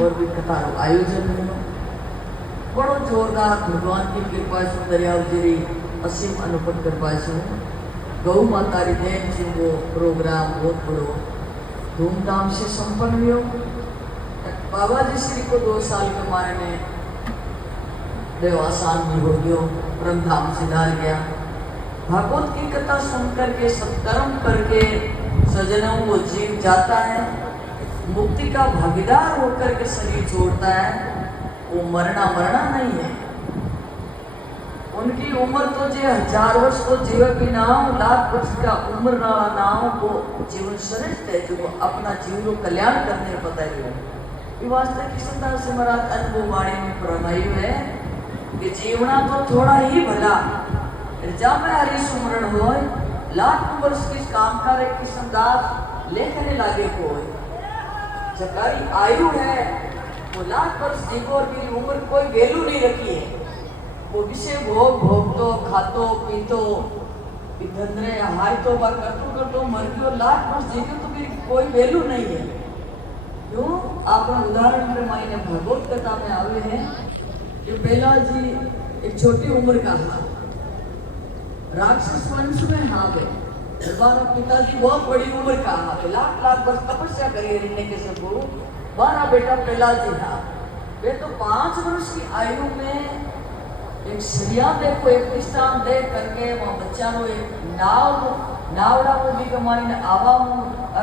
और भी कथा रो आयोजन हुआ बड़ो जोरदार भगवान की कृपा से दरियाव जी असीम अनुपम कृपा से गौ माता री देन से वो प्रोग्राम बहुत बड़ो धूमधाम से संपन्न हुआ। बाबा जी श्री को 2 साल के मारे में देवासान भी हो गयो, परम धाम से डाल गया। भागवत की कथा सुन करके सत्कर्म करके सज्जनों को जीव जाता है, मुक्ति का भागीदार होकर के शरीर छोड़ता है, वो मरना नहीं है। उनकी उम्र तो जो 1000 वर्ष को जीवे भी ना हो, लाख वर्ष का उम्र ना हो, वो जीवन श्रेष्ठ है जो अपना जीवन को कल्याण करने पता है। वास्तव कृष्णदास जी महाराज अनुभव वाणी में फरमायु है कि जीवना तो थोड़ा ही भला जब हरि सुमरण हो लाख वर्ष किस काम करे कृष्णदास लेखने लागे कोई जकारी आयु है वो लाख वर्ष जीवो और मेरी उम्र कोई वैल्यू नहीं रखी है। वो विषय भोगतो खातो पीतो धंधरे हाय तो बार करतो मर गयो लाख वर्ष जीव्यो तो मेरी कोई वैल्यू नहीं है। क्यों आपका उदाहरण पर मायने भगवत कथा में आवे हैं कि पहला जी एक छोटी उम्र का था, राक्षस वंश में हावे हमारा पिताजी बहुत बड़ी उम्र का हावे लाख वर्ष तपस्या करी रहने के सब बारह बेटा पहला जी था। वे तो 5 वर्ष की आयु में एक श्रिया देखो एक दृष्टांत देख करके वहाँ बच्चा नो एक नावड़ा को भी कमाई ने आवा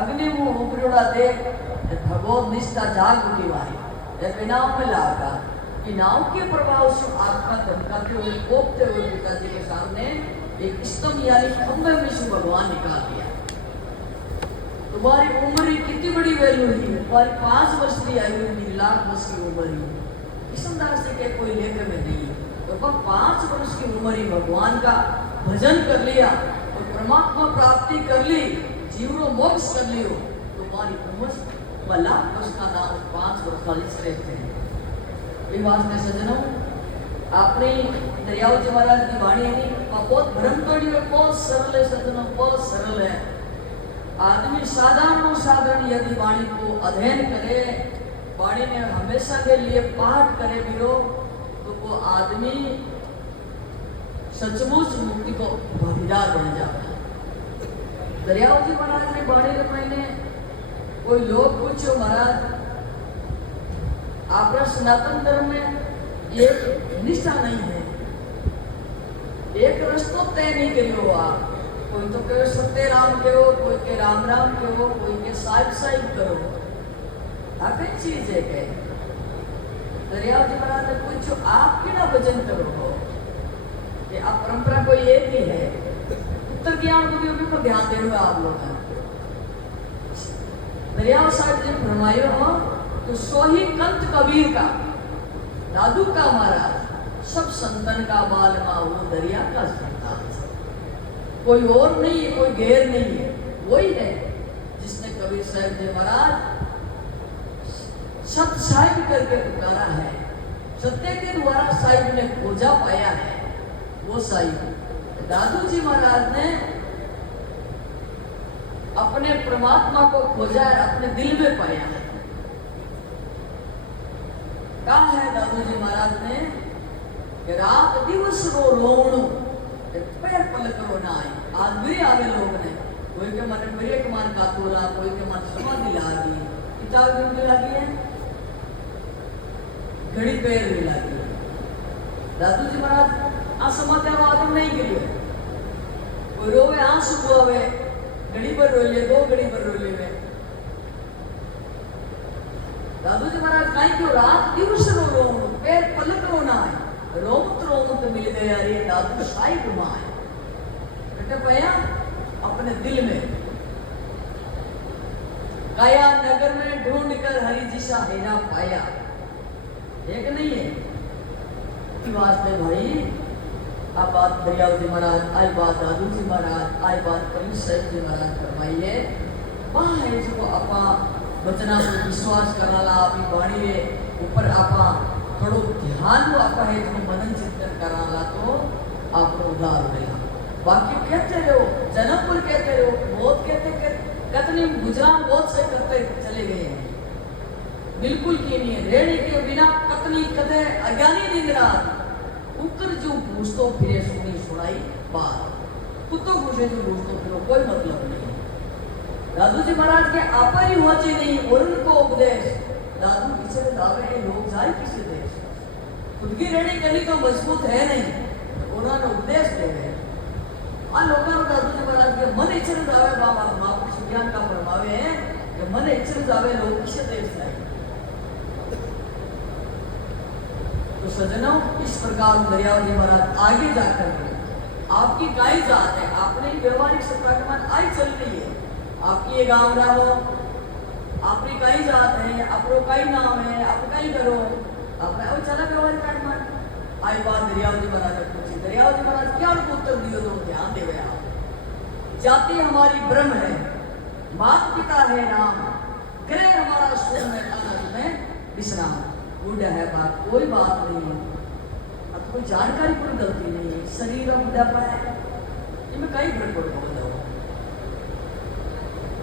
अग्नि मुँह उपरोड़ा देख भगवत निष्ठा जाग उठी वाली नाव में लागा कि नाव के प्रभाव से आत्मा धमकाते हुए कोपते हुए पिताजी के सामने एक स्तंभ यानी खंभे में से भगवान निकाल दिया। तुम्हारी उम्र कितनी बड़ी वैल्यू है, तुम्हारी 5 वर्ष की आयु में लाख वर्ष की उम्र ही कृष्णदास जी के कोई लेख में नहीं तो 5 वर्ष की उम्र ही भगवान का भजन कर लिया और परमात्मा प्राप्ति कर ली जीवनो मोक्ष कर लियो तुम्हारी उम्र लाख वर्ष का नाम 5 वर्ष वाली श्रेष्ठ है। वास्ते सज्जनों आपने दरियाव जी महाराज की वाणी है बहुत भ्रम तोड़ी में बहुत सरल है सज्जनों बहुत सरल है। आदमी साधारण यदि वाणी को अध्ययन करे वाणी ने हमेशा के लिए पाठ करे बिरो तो वो आदमी सचमुच मुक्ति को भागीदार बन जाता है। दरियाव जी महाराज की वाणी में मैंने कोई लोग पूछो महाराज आपका सनातन धर्म में एक निष्ठा नहीं है, एक रस्तो तय नहीं करियो आप, कोई तो कहो सत्य राम कहो, कोई के राम कहो, कोई के साहिब करो, आपकी चीज है कहे दरियाव जी महाराज ने पूछो आप कि ना भजन करो हो कि आप परंपरा कोई एक ही है। उत्तर ज्ञान को ध्यान देना आप लोग दरियाव साहब जी फरमायो हो तो सोही कंत कबीर का दादू का महाराज सब संतन का बाल माँ वो दरिया का संतान कोई और नहीं है कोई गैर नहीं है वही है जिसने कबीर साहब जी महाराज सत्य साहिब करके पुकारा है, सत्य के द्वारा साहिब ने खोजा पाया है वो साहिब दादू जी महाराज ने अपने परमात्मा को खोजा है अपने दिल में पाया है। कहा है दादू जी महाराज ने कि रात दिवस रो रोण पैर पलक रो ना आई आज भी आवे लोग ने कोई के मन ब्रेक मान का तोला कोई के मन समाधि लागी किताब भी लगी है घड़ी पैर भी लगी। दादू जी महाराज आ समाधि आदम नहीं गिरी कोई रोवे आंसू बुआवे घड़ी पर रोले 2 घड़ी पर रोले में दादू जी महाराज कहीं क्यों रात दिवस रो पैर पलक रो ना आए रोमत मिल गया रे दादू साहिब माए बेटे पाया अपने दिल में काया नगर में ढूंढ कर हरि जिसा हेरा पाया एक नहीं है वास्ते भाई आप बात दरियाव जी महाराज आई बात दादू जी महाराज आई बात कबीर साहब जी महाराज फरमाइए वहाँ है जो आपा बचना को विश्वास कराला आपकी वाणी रे ऊपर आपा थोड़ो ध्यान को आपा है जो मनन चिंतन कराला तो आपको उधार मिला। बाकी कहते रहो जन्म पर कहते रहो बहुत कहते कतनी गुजरात बहुत से करते चले गए हैं बिल्कुल की नहीं है। रेड़ी के बिना कतनी कथे अज्ञानी दिन रात उकर जो पूछतो फिरे सुनी सुनाई बात। कुत्तो पूछे जो पूछतो फिरो कोई मतलब नहीं। दादू जी महाराज के आपा ही होची नहीं और उनको उपदेश दादू पीछे दावे लोग जाए किसी देश। खुद की रेड़ी कली तो मजबूत है नहीं, उन्होंने उपदेश दे गए। आ लोगों ने दादू जी महाराज के मन इच्छा जावे बाबा महापुरुष ज्ञान का फरमावे है कि मन इच्छा जावे लोग किसे देश जाए। तो सज्जनों, इस प्रकार दरियावती महाराज आगे जाकर आपकी काई जात है, आपने व्यवहारिक सत्ता के मान आई चल रही है। आपकी ये गांव रहो, आपकी कई जात है, अपनो कई नाम है, आप कई करो, अपना वो चला व्यवहारिक काटमान। आई बात दरियावती महाराज ने पूछी। दरियावती महाराज क्या उनको उत्तर दियो तो ध्यान दे गए आप। जाति हमारी ब्रह्म है, माता पिता है राम, ग्रह हमारा सूर्य में आनंद में विश्राम। बूढ़ा है बात, कोई बात नहीं है, अब कोई जानकारी कोई गलती नहीं है, शरीर और बुढ़ापा है, इनमें कई गड़बड़ हो जाओ।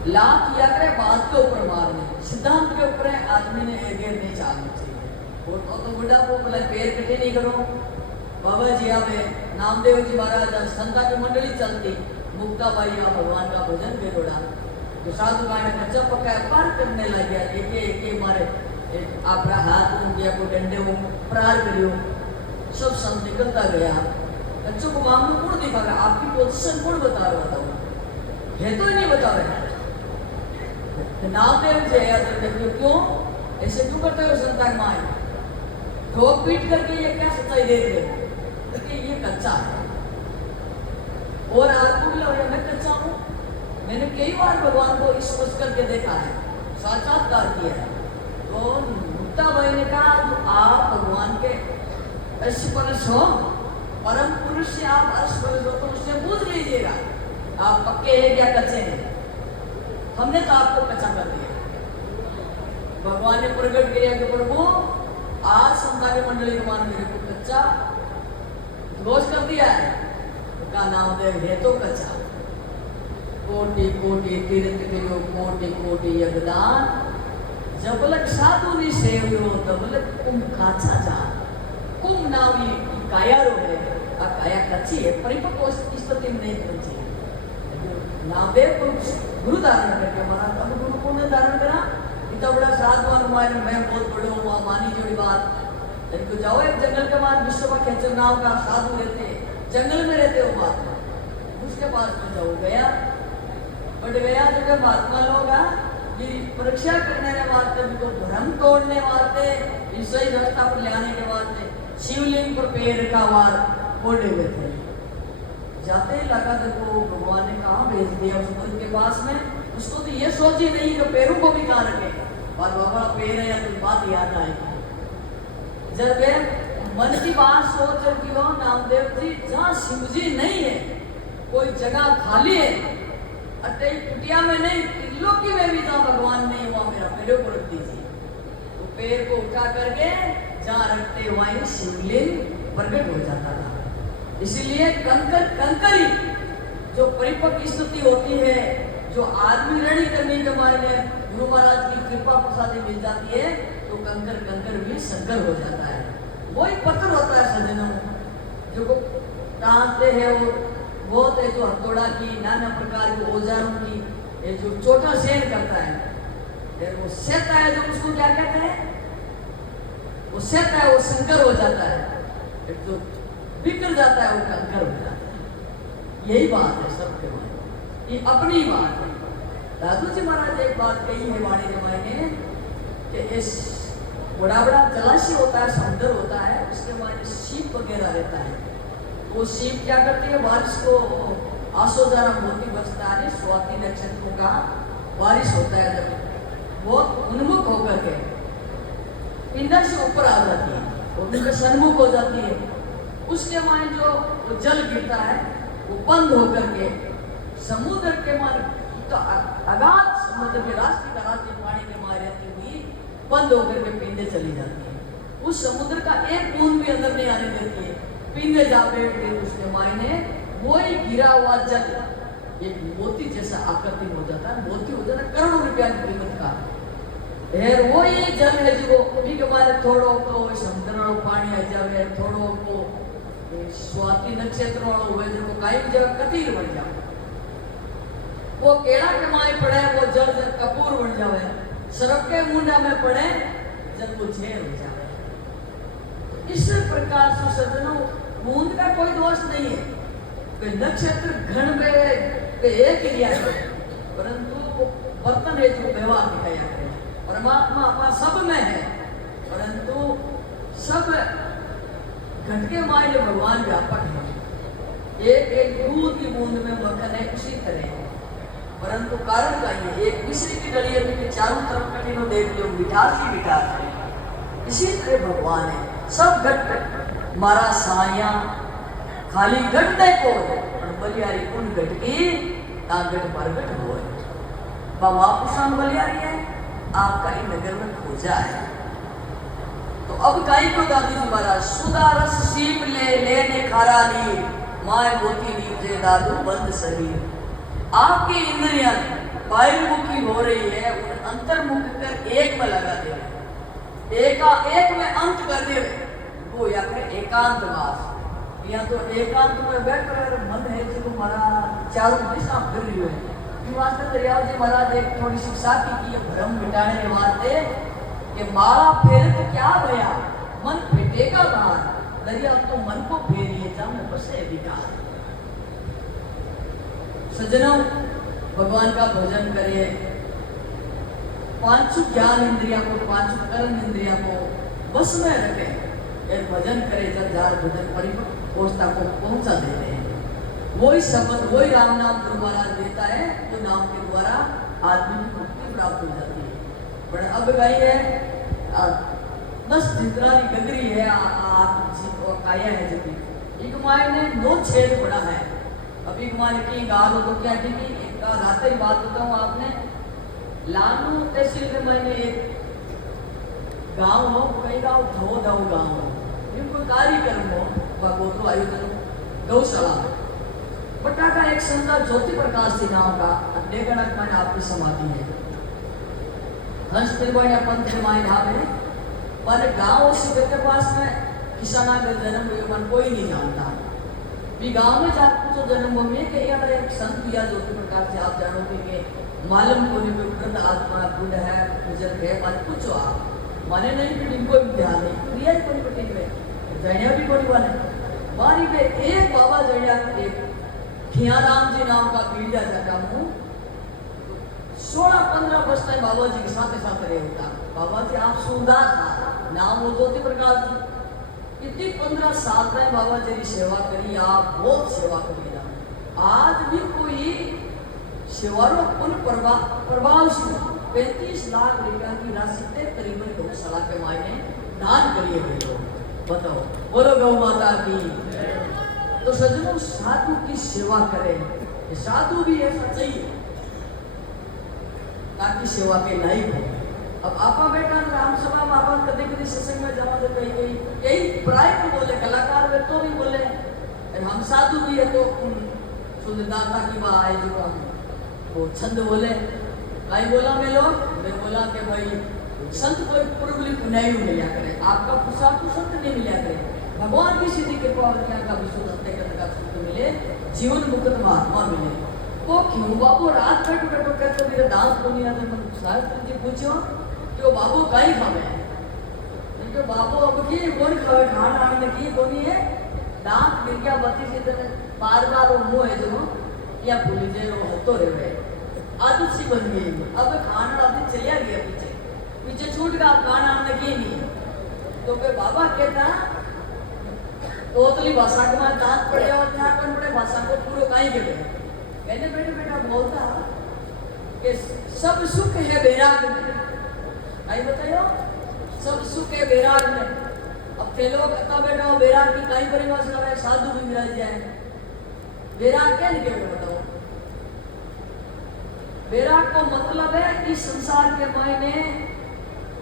लाभ किया करे बात के ऊपर मारने, सिद्धांत के ऊपर आदमी ने गिर नहीं चालनी चाहिए। और तो बुढ़ा को बोला पैर कटे नहीं करो। बाबा जी आवे, नामदेव जी महाराज संता की मंडली चलती, मुक्ता बाई आ भगवान का भजन के जोड़ा। जो साधु गाने कच्चा पक्का पार करने लग गया, एक मारे आपका हाथ हो गया, कोई डंडे हो प्रहार करियो, सब संत निकलता गया। बच्चों को मामलों कौन दिखा रहा, आपकी पोजीशन कौन बता रहा था, है तो ही नहीं बता रहे। नामदेव जी क्यों ऐसे क्यों करते हो संता माए, ठोक पीट करके ये क्या सच्चाई दे रहे, क्योंकि ये कच्चा है। और आपको भी लग रहा मैं कच्चा हूँ। मैंने कई बार भगवान को इस सोच करके देखा है, साक्षात्कार किया है। तो मुक्ता भाई ने कहा तो आप भगवान के स्पर्श हो, परम पुरुष से आप स्पर्श हो, तो उससे पूछ लीजिएगा आप पक्के हैं क्या कच्चे हैं। हमने तो आपको कच्चा कर दिया। भगवान ने प्रकट किया कि प्रभु आज संता के मंडली के मान मेरे को कच्चा दोष कर दिया है। तो का नामदेव है तो कच्चा। कोटि कोटि तीर्थ करो, कोटि कोटि यज्ञदान, जबलक साधु नि सेव्यो तबलक कुंभ खाचा जान। कुंभ नामी काया रो है, काया कच्ची है, परिपक्व स्थिति में नहीं पहुंची। नामदेव को गुरु धारण करके महाराज, अब गुरु को ने धारण करा, इतना बड़ा साधु हनुमान, मैं बहुत बड़े हूँ, मानी जोड़ी बात। इनको जाओ एक जंगल के बाद विश्व खेचर नाम का साधु रहते, जंगल में रहते हो महात्मा, उसके पास में जाओ गया, बट गया जो महात्मा लोग कि परीक्षा करने के वास्ते, उनको भ्रम तोड़ने वास्ते, इस सही रास्ता पर ले आने के वास्ते शिवलिंग पर पैर रखा वार ओढ़े हुए थे। जाते ही लगा देखो भगवान ने कहा भेज दिया समुद्र के पास में। उसको तो ये सोच ही नहीं कि पैरों को भी कहाँ रखे, और बाबा पैर है या कोई बात याद आएगी। जब मन की बात सोच रखी हो नामदेव जी, जहाँ शिव जी नहीं है, कोई जगह खाली है, अटे कुटिया में नहीं, त्रिलोकी में भी जहाँ भगवान नहीं, वहाँ मेरा पैरों को रख दीजिए। तो पैर को उठा करके जहाँ रखते वहीं शिवलिंग प्रकट हो जाता था। इसीलिए कंकरी जो परिपक्व स्थिति होती है, जो आदमी ऋणी करने के मायने गुरु महाराज की कृपा प्रसादी मिल जाती है, तो कंकर भी शंकर हो जाता है। वही पत्थर होता है सज्जनों, जो टांगते हैं वो बहुत है, जो हथौड़ा की नाना प्रकार के औजारों की ये जो छोटा सेन करता है, फिर वो सेता है, जो उसको क्या कहते हैं, वो सेता है, वो शंकर हो जाता है। फिर जो बिखर जाता है वो कंकर हो जाता है। यही बात है सबके मायने, ये अपनी बात है। दादू जी महाराज एक बात कही है वाणी के मायने कि इस बड़ा बड़ा जलाशय होता है, समुद्र होता है, उसके मायने सीप वगैरह रहता है। वो सीप क्या करती है, बारिश को आसोदारा मोती बचता है, स्वाति नक्षत्रों का बारिश होता है, जब वो उन्मुख होकर के इंद्र से ऊपर आ जाती है, वो उनके सन्मुख हो जाती है। उसके मायने जो वो जल गिरता है वो बंद होकर के समुद्र के मायने तो अगाध समुद्र के रास्ते पानी के मारे रहती हुई बंद होकर के पींदे चली जाती है। उस समुद्र का एक बूंद भी अंदर नहीं आने देती है, पींदे जा बैठते उसके मायने वही गिरा हुआ जल एक मोती जैसा आकृति हो जाता है, मोती हो जाता है, करोड़ों रुपया की कीमत का। है वो ये जल है जो भी के मारे थोड़ो तो समुद्र वालों पानी आ जावे, थोड़ो को स्वाति नक्षत्र वालों हुए जो काई भी जगह कतीर बन जावे, वो केड़ा के माए पड़े वो जल जल कपूर बन जावे, सरक के मुंडा में पड़े जल वो झेर हो जावे। इस प्रकार से सज्जनों बूंद का कोई दोष नहीं है, कोई नक्षत्र घन में एक ही लिया है, परंतु बर्तन है जो व्यवहार दिखाया है। परमात्मा अपना सब में है, परंतु सब घटके मायने भगवान व्यापक है। एक एक दूध की बूंद में मक्खन है, उसी तरह है, परंतु कारण का ये एक मिश्री की डली है कि चारों तरफ कठिनों देख लो मिठास ही मिठास है, इसी तरह भगवान है। सब घट मारा साया खाली घटने को बलियारी उन घट की तागट परगट हो बाबा पुषान बलियारी है आपका इन नगर में खोजा है। तो अब गाय को दादी जी महाराज सुधा रस सीप लेने खारा ली माए मोती नीचे दादू बंद शरीर। आपकी इंद्रियां बाह्यमुखी हो रही है, उन अंतर्मुख कर एक में लगा दे रहे, एक में अंत कर दे रहे, वो या फिर एकांतवास। या तो एकांत में बैठ कर मन है जो महाराज चारों दिशा फिर रही है। वास्ते दरियाव जी महाराज एक थोड़ी शिक्षा की भ्रम मिटाने के वास्ते कि माला फेर तो क्या भया मन फेटेगा बाहर, दरिया तो मन को फेरिए जाने बसे विकार। सज्जनों भगवान का भोजन करिए, पांचों ज्ञान इंद्रिया को, पांचों कर्म इंद्रिया को बस में रखे, एक भजन करे जब जार भजन परिपक्वता को पहुंचा देते हैं। वही शब्द वही राम नाम गुरु महाराज देता है, तो नाम के द्वारा आदमी को मुक्ति प्राप्त हो जाती है। पर अब गई है बस जितना गगरी है काया है जबकि एक मायने दो छेद पड़ा है। अब एक मायने की गाल तो क्या थी कि एक रात ही बात बताऊं आपने, लानू तहसील में मैंने एक गांव हो, कई गांव धो धो गांव हो, इनको कार्यक्रम हो भगवतो आयोजन गौशाला में बटा का एक संत ज्योति प्रकाश जी नाम का अनेकणक मैंने आपकी समाधि है हंस त्रिवाणी पंथ माइन है, पर गांव शिविर के पास में किसाना का जन्म मन कोई नहीं जानता। भी गांव में जाकर तो जन्मभूमि है कि यहाँ एक संत या ज्योति प्रकाश से आप जानोगे कि मालूम को नहीं वृद्ध आत्मा गुण है बुजुर्ग है मान कुछ आप माने नहीं कि इनको भी ध्यान नहीं क्रिया कोई पट्टी में जड़िया भी कोई बने मारी में एक बाबा जड़िया एक खियाराम जी नाम का पीढ़ा जाता हूँ 16-15 वर्ष तक बाबा जी के साथ रहे होता। बाबा जी आप सुंदर था नाम वो ज्योति प्रकाश जी इतनी 15 साल तक बाबा जी की सेवा करी, आप बहुत सेवा करी। आज भी कोई सेवारों पुन प्रभाव से 35 लाख रुपया की राशि से करीबन गौशाला के मायने दान करिए हुए लोग। बताओ बोलो गौ माता की। तो सज्जनों साधु की सेवा करें, साधु भी ऐसा चाहिए ताकि सेवा के लायक हो। अब आपा बेटा राम सभा में आप कभी कभी सत्संग में जाओ तो कई प्राय को बोले कलाकार वे तो भी बोले हम साधु भी है तो सुंदरता की बात है जो हम वो छंद बोले भाई बोला मैं बोला कि भाई संत कोई पूर्व पुनाई नहीं लिया करे, आपका पुरुषार्थ तो संत नहीं मिला करे, भगवान की सीधी कृपा का विश्व का सुख मिले, जीवन मुक्त महात्मा मिले। वो क्यों बाबू रात बैठ बैठो कहते मेरे दांत को नहीं आते, शास्त्र जी पूछो कि वो बाबू का ही खावे क्योंकि बाबू अब की कौन खावे खाना आने की कोनी है दांत गिर गया बत्ती से इतने बार वो मुंह है जो या भूल जाए वो होतो रहे आदत सी बन गई। अब खाना आदमी चलिया गया पीछे पीछे छूट गया खाना आने की नहीं। तो फिर बाबा कहता तोतली भाषा के बाद दांत पड़ जाओ क्या कौन बड़े भाषा को पूरा काई के कहने बेटे बेटा बोलता कि सब सुख है बैराग में, भाई बताइयो सब सुख है बैराग में। अब के लोग कहता बेटा वो बैराग की काई परिभाषा है, साधु भी मिल जाए बैराग क्या नहीं कहते बताओ। बैराग को मतलब है कि संसार के मायने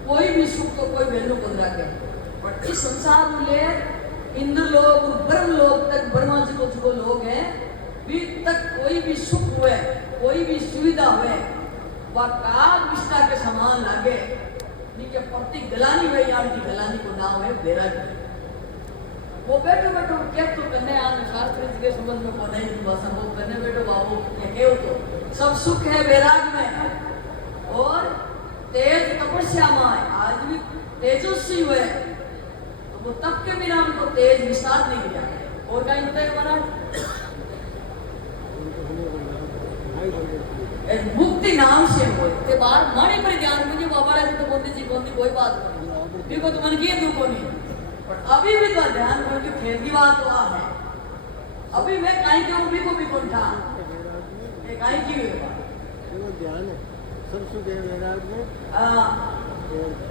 कोई भी सुख तो कोई वैल्यू बन रखे, और इस संसार में ले इंद्र लोग ब्रह्म लोग तक ब्रह्मा जी को जो लोग हैं भी तक कोई भी सुख हुए कोई भी सुविधा हुए वह काग विष्टा के समान लगे नीचे पड़ती गलानी में यार की गलानी को नाम है बैराग। वो बैठो बैठो क्या तो करने आने शास्त्र के समझ में को नहीं भाषा वो करने बैठो बाबू क्या तो सब सुख है बैराग में और तेज तपस्या में आज भी तेजस्वी हुए तो वो तप के बिना उनको तेज विस्तार नहीं किया और कहीं होता है महाराज मुक्ति नाम से हो ते बाहर माने पर ध्यान मुझे बाबा तो बोलती जी कोई बात नहीं देखो तो मन किए दुख नहीं पर अभी भी तो ध्यान में जो खेल की बात हुआ है अभी मैं कहीं के भी को भी कौन था ये कहीं की वो ध्यान है सब सुख है वैराग में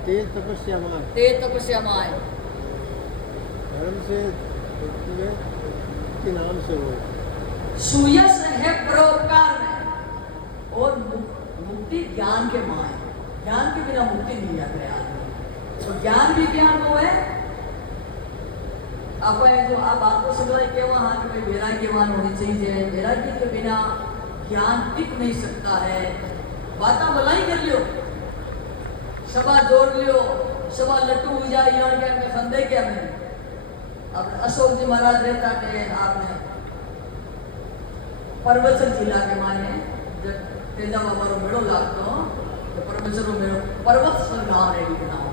तेज तपस्या में आए धर्म से मुक्ति नाम से हो सुयस है परोपकार में और मुक्ति ज्ञान के माए ज्ञान के बिना मुक्ति नहीं जाते आदमी तो ज्ञान भी ज्ञान वो है आप जो आप आपको समझाए कि वहाँ कि वैराग्यवान होनी चाहिए वैराग्य के बिना ज्ञान टिक नहीं सकता है बात भलाई कर लियो सभा जोड़ लियो सभा लट्टू हो जाए यहाँ क्या संदेह क्या मैं अब अशोक जी महाराज रहता थे आपने परवचन जिला के माने जब तेजा बाबा मेड़ो लागतो तो परमेश्वर मेड़ो पर्वत स्वर गांव रेडी बनाओ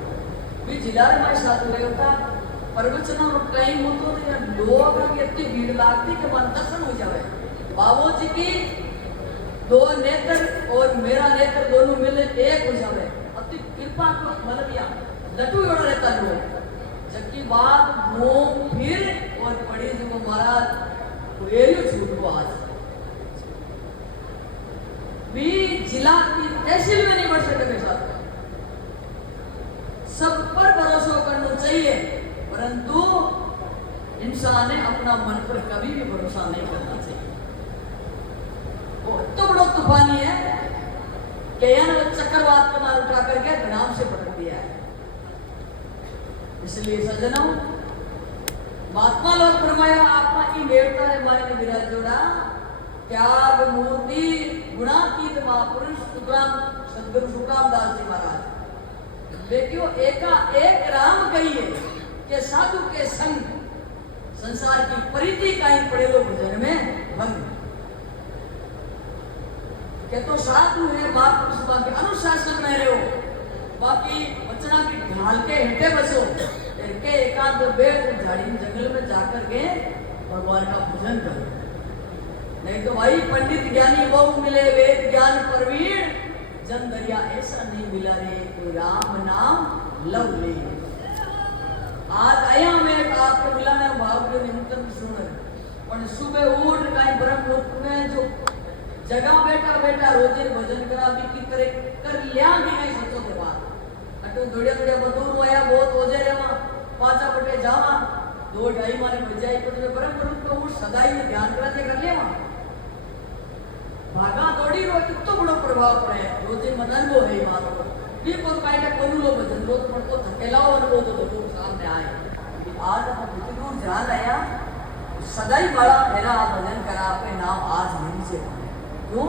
भी जिला रे मारे साथ रहे होता परवचन और कई मुद्दों से लोग की इतनी भीड़ लागती कि मन दर्शन हो जावे बाबू जी की दो नेत्र और मेरा नेत्र दोनों मिले एक हो जावे अति कृपा को मतलब या लट्टू जोड़ा रहता लोग जबकि बात घूम फिर और पड़ी जो महाराज एरियो छूट को आज भी जिला की तहसील में नहीं बढ़ सकते मेरे साथ सब पर भरोसा करना चाहिए परंतु इंसान ने अपना मन पर कभी भी भरोसा नहीं करना चाहिए वो तो बड़ा तूफानी है कि यार चक्रवात का मार उठा करके धनाम से पकड़ दिया है इसलिए सज्जनों महात्मा लोग फरमाया आत्मा की मेड़ता है माया ने विराज जोड़ा त्याग मूर्ति गुणातीत महापुरुष सदगुरु सुखराम दास जी महाराज देखियो एका एक राम कहिए कि साधु के संग संसार की परिधि का ही पड़े लो भजन में भंग के तो साधु है महापुरुष के अनुशासन में रहो बाकी वचना की ढाल के हिटे बसो के एकांत बैठ झाड़ी जंगल में जाकर के भगवान का पूजन करो नहीं तो भाई पंडित ज्ञानी बहु मिले वेद ज्ञान प्रवीण जन दरिया ऐसा नहीं मिला रे कोई राम नाम लव ले आज आया मैं आपके बुलाने भाव के निमंत्रण सुन पर सुबह उठ कहीं ब्रह्म लोक में जो जगह बैठा बैठा रोजे भजन करा भी की तरह कर लिया कि नहीं सोचो के बाद अटो दौड़िया दौड़िया बदूर होया बहुत हो जाए वहां पाचा पटे जावा दो ढाई मारे बजाई तो ब्रह्म रूप को उठ सदाई में ध्यान करा कर ले वहां भागा दौड़ी रो कितो बड़ो प्रभाव पड़े रोजे मदन वो है बात को भी कोई काई का कोनु लो भजन रोज पड़तो थकेलाओ और वो तो लोग सामने आए आज हम कितनी दूर जा रहे हैं सदाई बड़ा मेरा भजन करा पे नाम आज नहीं से क्यों